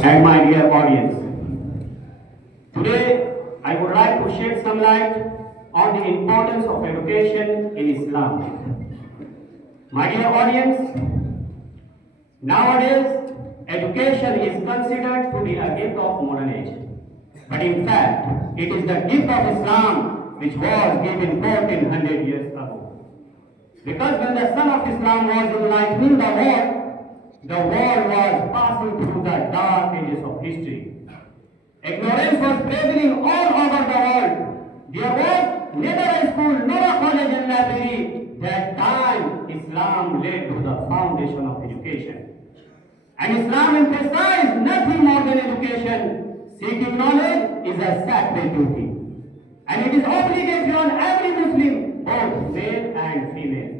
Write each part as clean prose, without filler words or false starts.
And my dear audience, today I would like to shed some light on the importance of education in Islam. My dear audience, nowadays education is considered to be a gift of modern age. But in fact, it is the gift of Islam which was given 1400 years ago. Because when the Son of Islam was enlightening the world was passing through the dark ages of history. Ignorance was prevailing all over the world. There was neither a school nor a college and library. That time Islam led to the foundation of education. And Islam emphasized nothing more than education. Seeking knowledge is a sacred duty. And it is obligatory on every Muslim, both male and female.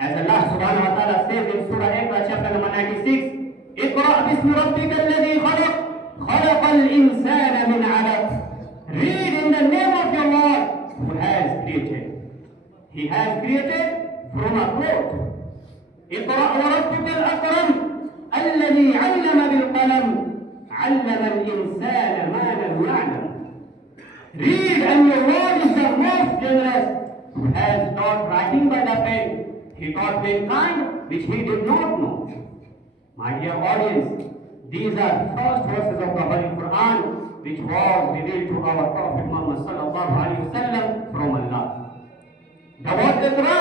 As Allah subhanahu wa ta'ala says in Surah Iqra chapter number 96, Iqra bismi rabbika alladhi khalaq, khalaqal insana min 'alaq. Read in the name of your Lord who has created. He has created from a cloth. Iqra wa rabbika al-akram, alladhi 'allama bil qalam, 'allama al-insana ma lam ya'lam. Read, and your Lord is the most generous, who has taught writing by the pen. He taught mankind which he did not know. My dear audience, these are first verses of the Holy Quran which was revealed to our Prophet Muhammad sallallahu alaihi wasallam from Allah. The word Iqra,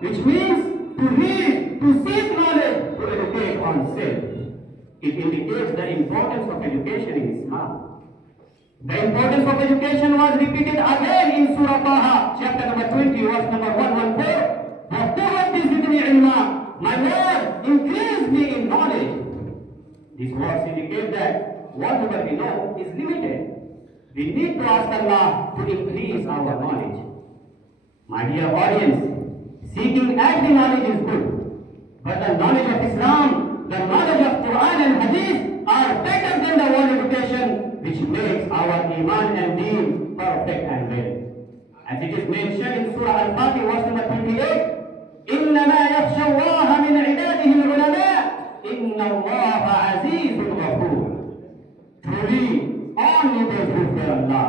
which means to read, to seek knowledge, to educate oneself. It indicates the importance of education in Islam. The importance of education was repeated again in Surah Taha, chapter number 20, verse number 114. My Lord, increase me in knowledge. This verse indicates that whatever we know is limited. We need to ask Allah to increase our knowledge. My dear audience, seeking every knowledge is good. But the knowledge of Islam, the knowledge of Quran and Hadith are better than the world education, which makes our Iman and Deen perfect and well. As it is mentioned in Surah Al-Fatih, verse number 28, إِنَّمَا يَخْشَى اللَّهَ مِنْ عِبَادِهِ الْعُلَمَاءِ إِنَّ اللَّهَ عَزِيزٌ غَفُورٌ. Truly, only those who fear Allah,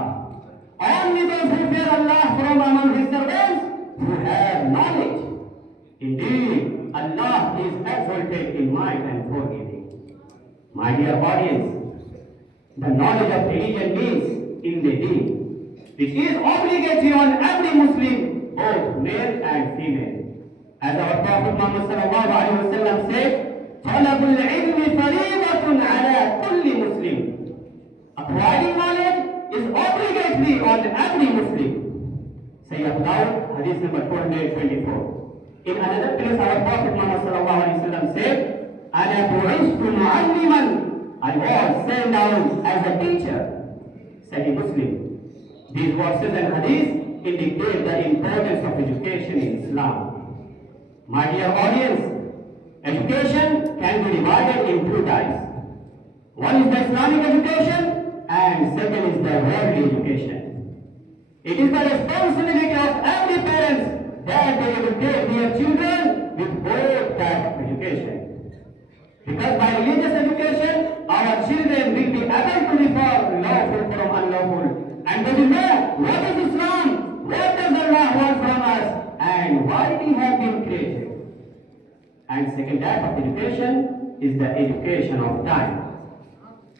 only those who fear Allah from among His servants who have knowledge. Indeed, Allah is exalted in might and forgiving. My dear audience, the knowledge of religion means in the deen, which is obligatory on every Muslim, both male and female. As our Prophet Muhammad sallallahu alaihi wasallam said, طَلَبُ الْعِلْمِ فَرِيضَةٌ عَلَى كُلِّ مُسْلِمٍ. Acquiring knowledge is obligatory on every Muslim. Say Abu Dawud, hadith number 424. In another place, our Prophet Muhammad sallallahu alaihi wasallam said, أَنَا بُعِثْتُ مُعَلِّمًا. I was sent down as a teacher. Sahih Muslim. These verses and hadiths indicate the importance of education in Islam. My dear audience, education can be divided in two types. One is the Islamic education and second is the worldly education. It is the responsibility of every parent that they educate their children with both types of education. Because by religious education, our children will be able to differ lawful from unlawful, and they will know what is Islam, what does Allah want from us, and why we have been created. And second type of education is the education of time.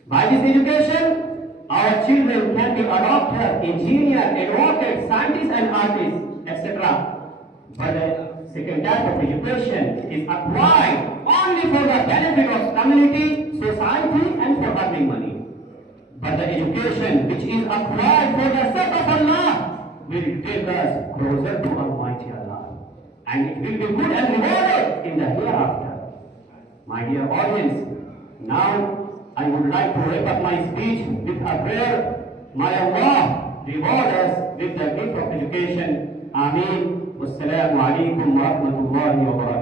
By this education, our children can be a doctor, engineer, advocate, scientist and artist, etc. But the second type of education is acquired only for the benefit of community, society and for earning money. But the education which is acquired for the sake of Allah will take us closer to Almighty Allah. And it will be good and rewarded in the hereafter. My dear audience, now I would like to wrap up my speech with a prayer. May Allah reward us with the gift of education. Ameen. Wassalamu alaikum wa rahmatullahi wa barakatuh.